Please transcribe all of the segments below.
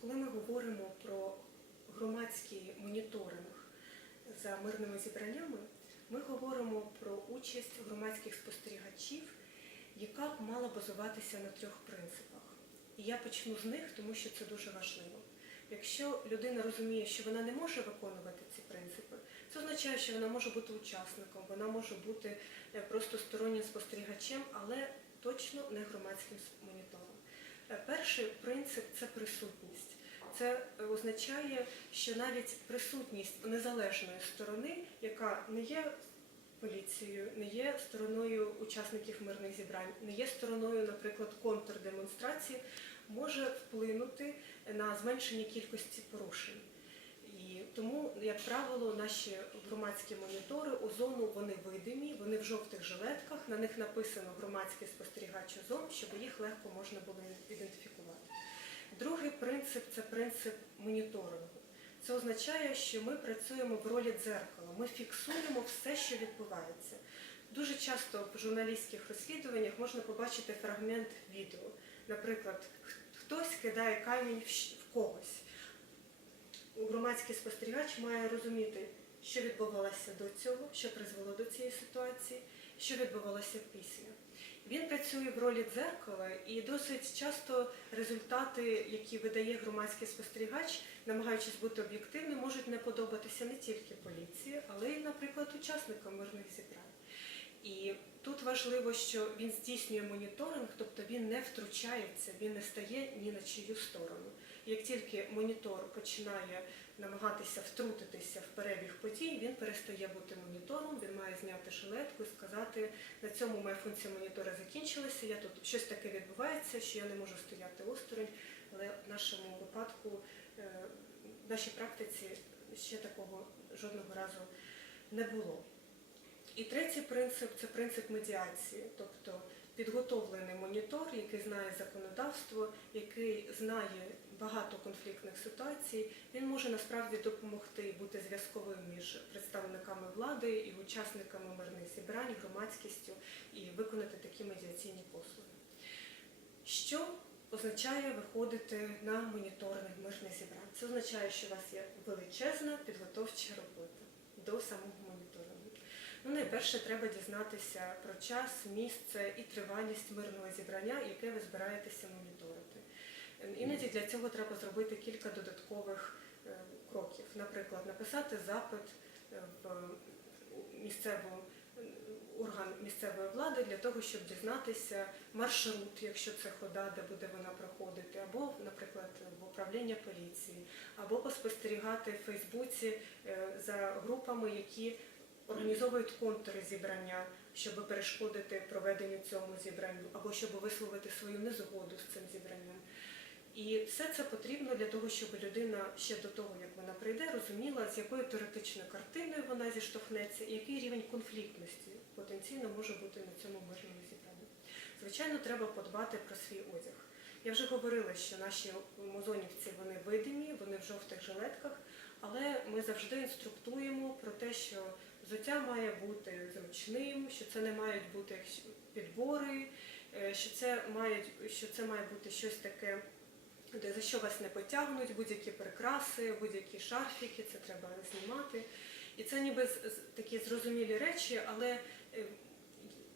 коли ми говоримо про громадський моніторинг за мирними зібраннями, ми говоримо про участь громадських спостерігачів, яка б мала базуватися на трьох принципах. І я почну з них, тому що це дуже важливо. Якщо людина розуміє, що вона не може виконувати ці принципи, це означає, що вона може бути учасником, вона може бути е, просто стороннім спостерігачем, але точно не громадським монітором. Е, Перший принцип це присутність. Це е, означає, що навіть присутність незалежної сторони, яка не є поліцією, не є стороною учасників мирних зібрань, не є стороною, наприклад, контрдемонстрації, може вплинути на зменшення кількості порушень. Тому, як правило, наші громадські монітори у зону вони видимі, вони в жовтих жилетках, на них написано громадський спостерігач озон, щоб їх легко можна було ідентифікувати. Другий принцип це принцип моніторингу. Це означає, що ми працюємо в ролі дзеркала, ми фіксуємо все, що відбувається. Дуже часто в журналістських розслідуваннях можна побачити фрагмент відео. Наприклад, хтось кидає камінь в когось. Громадський спостерігач має розуміти, що відбувалося до цього, що призвело до цієї ситуації, що відбувалося після. Він працює в ролі дзеркала, і досить часто результати, які видає громадський спостерігач, намагаючись бути об'єктивним, можуть не подобатися не тільки поліції, але й, наприклад, учасникам мирних зібрань. І тут важливо, що він здійснює моніторинг, тобто він не втручається, він не стає ні на чию сторону. Як тільки монітор починає намагатися втрутитися в перебіг подій, він перестає бути монітором, він має зняти жилетку і сказати, на цьому моя функція монітора закінчилася, я тут щось таке відбувається, що я не можу стояти осторонь, але в нашому випадку, е, в нашій практиці ще такого жодного разу не було. І третій принцип це принцип медіації, тобто підготовлений монітор, який знає законодавство, який знає багато конфліктних ситуацій, він може насправді допомогти бути зв'язковим між представниками влади і учасниками мирних зібрань, громадськістю і виконати такі медіаційні послуги. Що означає виходити на моніторинг мирних зібрань? Це означає, що у вас є величезна підготовча робота до самого найперше, треба дізнатися про час, місце і тривалість мирного зібрання, яке ви збираєтеся моніторити. Ем, Іноді для цього треба зробити кілька додаткових е, кроків. Наприклад, написати запит е, в місцеву е, орган місцевої влади для того, щоб дізнатися маршрут, якщо це хода, де буде вона проходити, або, наприклад, в управління поліції, або поспостерігати в Фейсбуці за групами, які організовують контури зібрання, щоб перешкодити проведенню цьому зібранню, або щоб висловити свою незгоду з цим зібранням. І все це потрібно для того, щоб людина ще до того, як вона прийде, розуміла, з якою теоретичною картиною вона зіштовхнеться, і який рівень конфліктності потенційно може бути на цьому мирному зібранні. Звичайно, треба подбати про свій одяг. Я вже говорила, що наші мозонівці вони видимі, вони в жовтих жилетках, але ми завжди інструктуємо про те, що взуття має бути зручним, що це не мають бути підбори, е, що це мають, що це має бути щось таке, де за що вас не потягнуть, будь-які прикраси, будь-які шарфіки, це треба знімати. І це ніби такі зрозумілі речі, але е,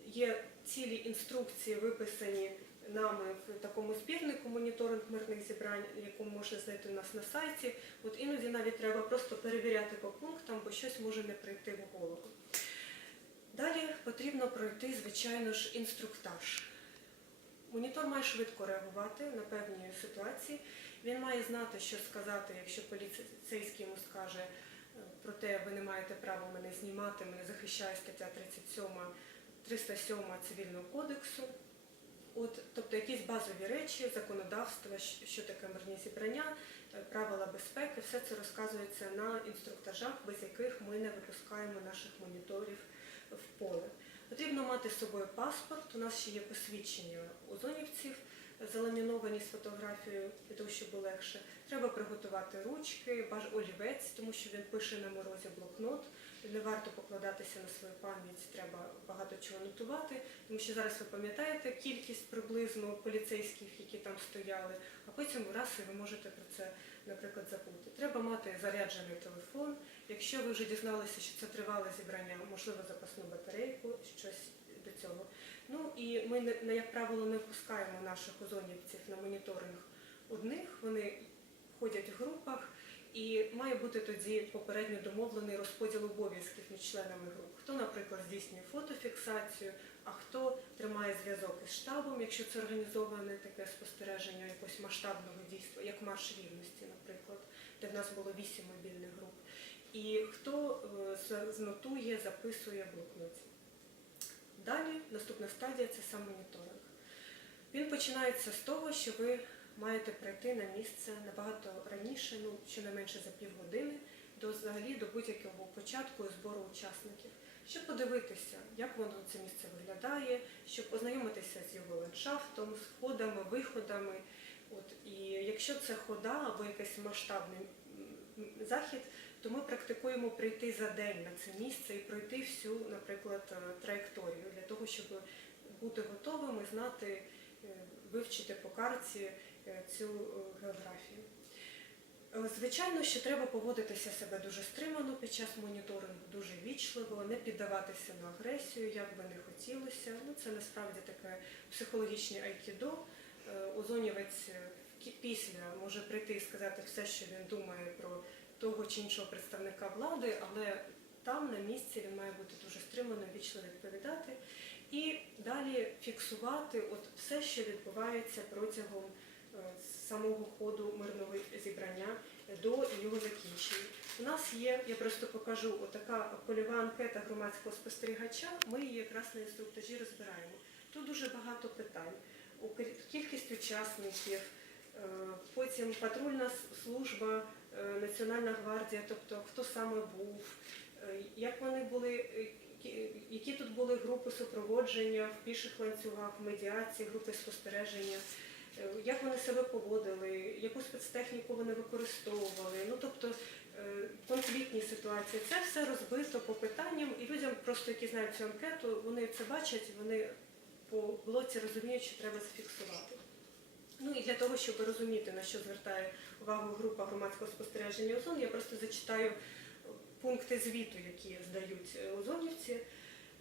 є цілі інструкції, виписані нами в такому збірнику моніторинг мирних зібрань, яку можна знайти у нас на сайті. От іноді навіть треба просто перевіряти по пунктам, бо щось може не прийти в голову. Далі потрібно пройти, звичайно ж, інструктаж. Монітор має швидко реагувати на певні ситуації. Він має знати, що сказати, якщо поліцейський йому скаже е, про те, ви не маєте права мене знімати, мене захищає стаття 37, 307 Цивільного кодексу. От, тобто якісь базові речі, законодавство, що таке мирні зібрання, е, правила безпеки, все це розказується на інструктажах, без яких ми не випускаємо наших моніторів в поле. Потрібно мати з собою паспорт. У нас ще є посвідчення озонівців, заламіновані з фотографією для того, щоб було легше. Треба приготувати ручки, олівець, тому що він пише на морозі блокнот. Не варто покладатися на свою пам'ять, треба багато чого нотувати, тому що зараз ви пам'ятаєте кількість приблизно поліцейських, які там стояли, а потім раз і ви можете про це, наприклад, забути. Треба мати заряджений телефон. Якщо ви вже дізналися, що це тривале зібрання, можливо, запасну батарейку, щось до цього. Ну і ми як правило не впускаємо наших озонівців на моніторинг одних. Вони ходять в групах. І має бути тоді попередньо домовлений розподіл обов'язків між членами груп. Хто, наприклад, здійснює фотофіксацію, а хто тримає зв'язок із штабом, якщо це організоване таке спостереження якогось масштабного дійства, як марш рівності, наприклад, де в нас було вісім мобільних груп. І хто е, знотує, записує блокноті. Далі наступна стадія це сам моніторинг. Він починається з того, що ви маєте прийти на місце набагато раніше, ну щонайменше за півгодини, до взагалі до будь-якого початку збору учасників, щоб подивитися, як воно це місце виглядає, щоб ознайомитися з його ландшафтом, з входами, виходами. От і якщо це хода або якийсь масштабний захід, то ми практикуємо прийти за день на це місце і пройти всю, наприклад, е, траєкторію для того, щоб бути готовими, знати, е, вивчити по карті цю е, географію. Е, Звичайно, що треба поводитися себе дуже стримано під час моніторингу, дуже вічливо, не піддаватися на агресію, як би не хотілося. Ну, це насправді таке психологічне айкідо. Е, Озонівець е, після може прийти і сказати все, що він думає про того чи іншого представника влади, але там на місці він має бути дуже стримано, вічливо відповідати. І далі фіксувати от все, що відбувається протягом е, самого ходу мирного зібрання до його закінчення. У нас є, я просто покажу, отака польова анкета громадського спостерігача. Ми її якраз на інструктажі розбираємо. Тут дуже багато питань. Кількість учасників, е, потім патрульна служба, е, Національна гвардія, тобто хто саме був, як вони були, які тут були групи супроводження в піших ланцюгах, в медіації, групи спостереження, як вони себе поводили, яку спецтехніку вони використовували. Ну тобто е, конфліктні ситуації, це все розбито по питанням, і людям, просто які знають цю анкету, вони це бачать, вони по блоці розуміють, що треба зафіксувати. Ну і для того, щоб розуміти, на що звертає увагу група громадського спостереження ОЗОН, я просто зачитаю пункти звіту, які здають е, озонівці.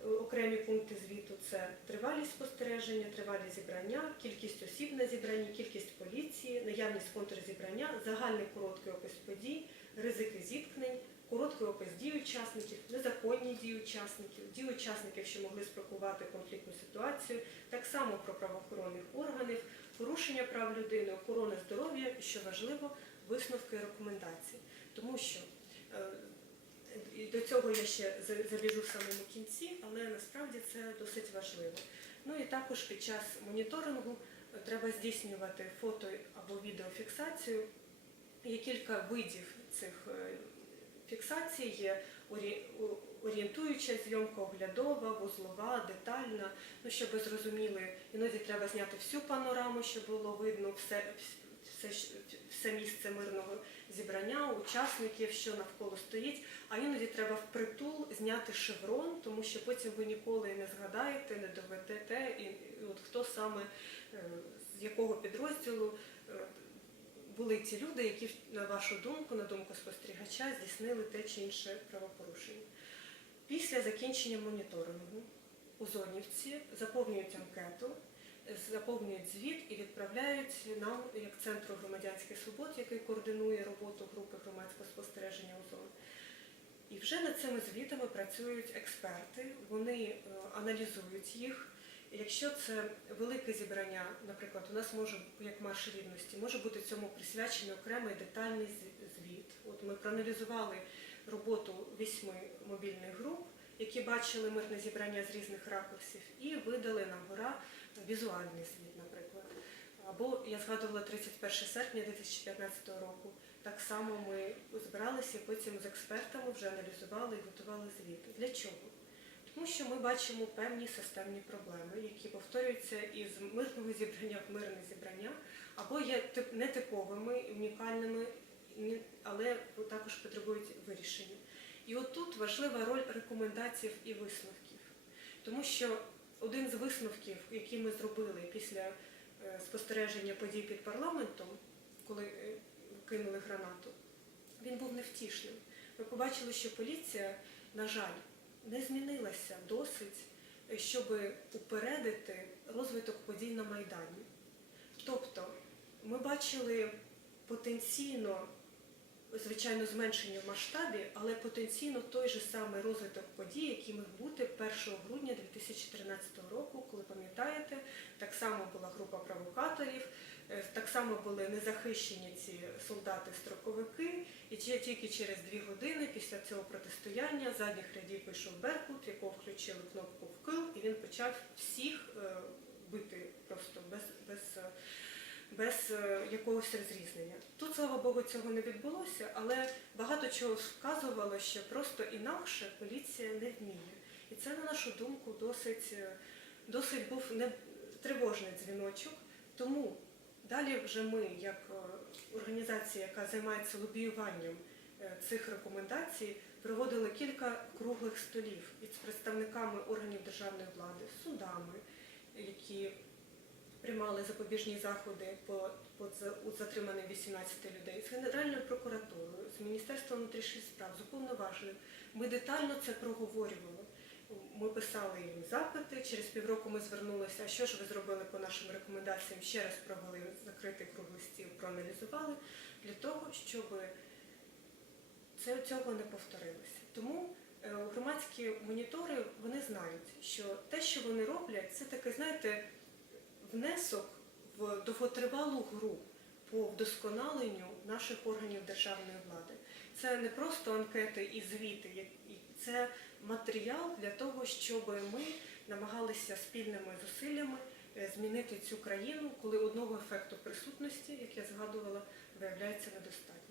Окремі пункти звіту це тривалість спостереження, тривалість зібрання, кількість осіб на зібранні, кількість поліції, наявність контрзібрання, загальний короткий опис подій, ризики зіткнень, короткий опис дій учасників, незаконні дії учасників, дії учасників, що могли спровокувати конфліктну ситуацію, так само про правоохоронних органів, порушення прав людини, охорони здоров'я що важливо, висновки і рекомендації. Тому що е, до цього я ще забіжу в самому кінці, але насправді це досить важливо. Ну і також під час моніторингу е, треба здійснювати фото або відеофіксацію. Є кілька видів цих е, фіксацій. Є орієнтуюча зйомка, оглядова, вузлова, детальна. Ну, щоб ви зрозуміли, іноді треба зняти всю панораму, щоб було видно все, все, все місце мирного зібрання, учасників, що навколо стоїть. А іноді треба впритул зняти шеврон, тому що потім ви ніколи не згадаєте, не доведете, і, і от хто саме е, з якого підрозділу е, були ті люди, які, на вашу думку, на думку спостерігача, здійснили те чи інше правопорушення. Після закінчення моніторингу узонівці заповнюють анкету, заповнюють звіт і відправляють нам як Центру громадянських свобод, який координує роботу групи громадського спостереження УЗОН. І вже над цими звітами працюють експерти, вони е, аналізують їх. Якщо це велике зібрання, наприклад, у нас може, як марш рівності, може бути цьому присвячений окремий детальний звіт. От ми проаналізували роботу вісьми мобільних груп, які бачили мирне зібрання з різних ракурсів, і видали нам гора візуальний звіт, наприклад. Або я згадувала 31 серпня 2015 року. Так само ми збиралися і потім з експертами вже аналізували і готували звіти. Для чого? Тому що ми бачимо певні системні проблеми, які повторюються із мирного зібрання в мирне зібрання, або є нетиповими, унікальними, але також потребують вирішення. І отут важлива роль рекомендацій і висновків, тому що один з висновків, які ми зробили після е, спостереження подій під парламентом, коли е, кинули гранату, він був невтішним. Ми побачили, що поліція, на жаль, не змінилася досить, е, щоб упередити розвиток подій на Майдані. Тобто ми бачили потенційно, звичайно, зменшення в масштабі, але потенційно той же самий розвиток подій, який міг бути 1 грудня 2013 року, коли пам'ятаєте, так само була група провокаторів, е, так само були незахищені ці солдати-строковики, і тільки через дві години після цього протистояння задніх рядів вийшов Беркут, якого включили кнопку вкил, і він почав всіх е, бити просто без, без, е, без е, якогось розрізнення. Тут, слава Богу, цього не відбулося, але багато чого вказувало, що просто інакше поліція не вміє. І це, на нашу думку, досить, е, досить був не тривожний дзвіночок. Тому далі вже ми, як е, організація, яка займається лобіюванням цих рекомендацій, проводили кілька круглих столів із представниками органів державної влади, судами, які приймали запобіжні заходи по, по у затриманим 18 людей, з Генеральною прокуратурою, з Міністерством внутрішніх справ, з уповноваженим. Ми детально це проговорювали. Ми писали їм запити. Через півроку ми звернулися, що ж ви зробили по нашим рекомендаціям, ще раз провели закритий круглий стіл, проаналізували для того, щоб це, цього не повторилося. Тому е, громадські монітори вони знають, що те, що вони роблять, це таке, знаєте, внесок в довготривалу гру по вдосконаленню наших органів державної влади. Це не просто анкети і звіти, це матеріал для того, щоб ми намагалися спільними зусиллями е, змінити цю країну, коли одного ефекту присутності, як я згадувала, виявляється недостатньо.